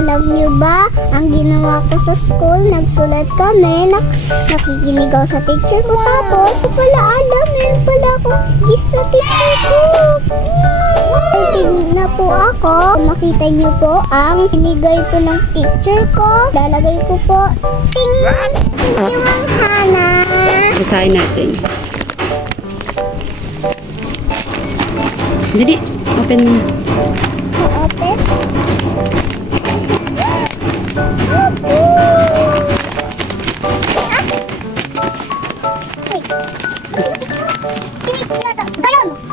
Alam niyo ba, ang ginawa ko sa school, nagsulat kami, nakikinig ako sa teacher ko. Tapos, pala alamin pala ako gift sa teacher ko. Excited na po ako. Makita niyo po ang binigay po ng teacher ko. Lalagay ko po. Ting! Thank you, Ma'am Hannah. Basahin natin. Jadi, open. Open?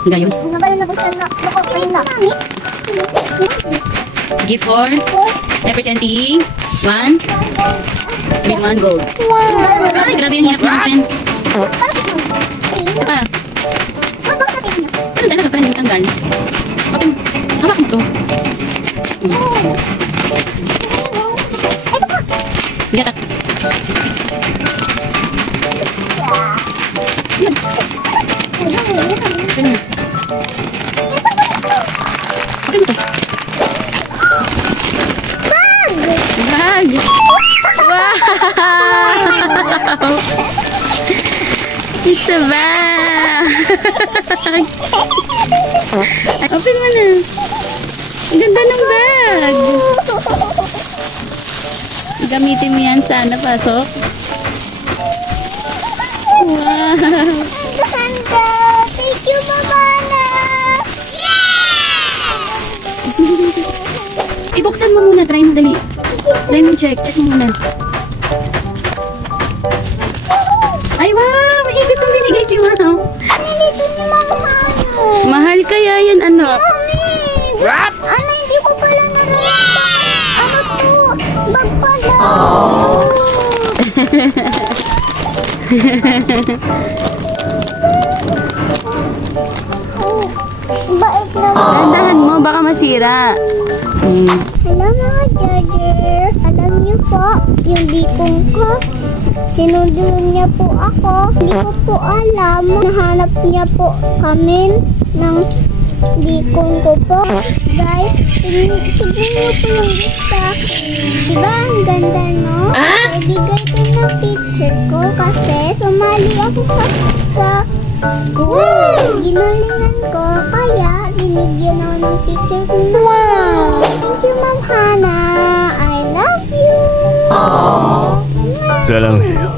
Gayon. Gift for representing 1 with 1 gold. Wow! Ay, grabe yung hirap na open. Ito pa. Ano talaga pa yung tanggal? Open. Hawak mo to. Gatak. Open na. Open mo to. Bag! Wow! It's a bag! Open mo na. Ang ganda ng bag! Gamitin mo yan sana, pasok. Wow! Ganda! Thank you, Mama! Ibuksan mo muna. Try mo dali. Try mo check. Check mo muna. Ay, wow! Maikot itong binigay si Mama. Nilito ni Mama Hannah. Mahal kaya yan, anak. Mami! What? Ano, hindi ko pala nalalaman. Ano to? Bag pala. Bait na. Dandahan mo, baka masira. Hello mga judger. Alam niyo po, yung dikong ko, sinundo niya po ako. Hindi ko po alam. Nahanap niya po kami ng dikong ko po. Guys, tignan niyo po yung isa. Diba ang ganda, no? Ibigay ko ng teacher ko kasi sumali ako sa school. Ginulingan ko, kaya binigyan ako ng teacher ko. Wow! Thank you, Ma'am Hannah. I love you. 사랑해요.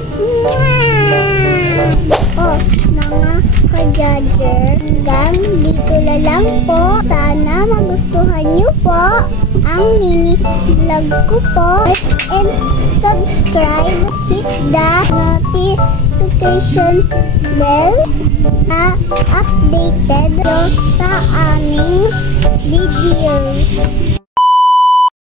Oh, mga ka-judger, hanggang dito na lang po. Sana magustuhan niyo po ang mini vlog ko po. And subscribe, hit the notification bell na updated sa aming videos.